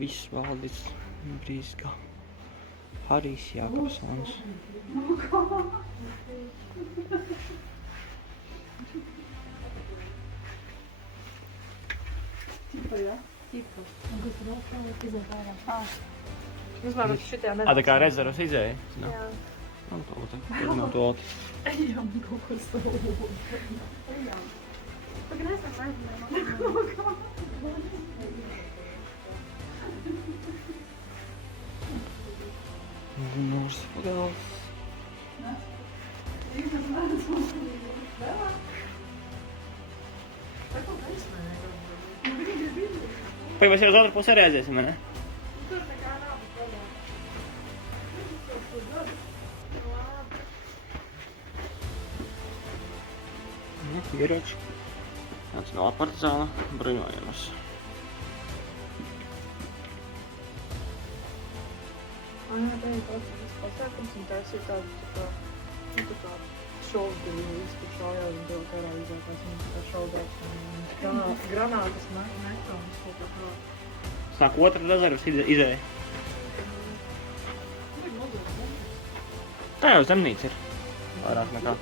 Viss Valdis Brīska. Harijs Jākapsons. Mums var šitajā A, tā kā rezervas izēja? Jā. Nu, tur nav to. Ejam kaut kur savu. Ejam. Pagaidām aizmēr. Mūsu pagals. Pēc mēs jau uz otru pusi arī aiziesim, ne? Ieroči. Tāds no apartzāla bruņojums. Jā, tā ir tāds pasākums, un tās ir tāda šovdīvi, kur šaujās un tev karā izākās, un tā šaudās, un granātas metā, un kaut kā tā. Sāk otra rezervas izēja. Tā jau zemnīca ir. Vairāk nekā.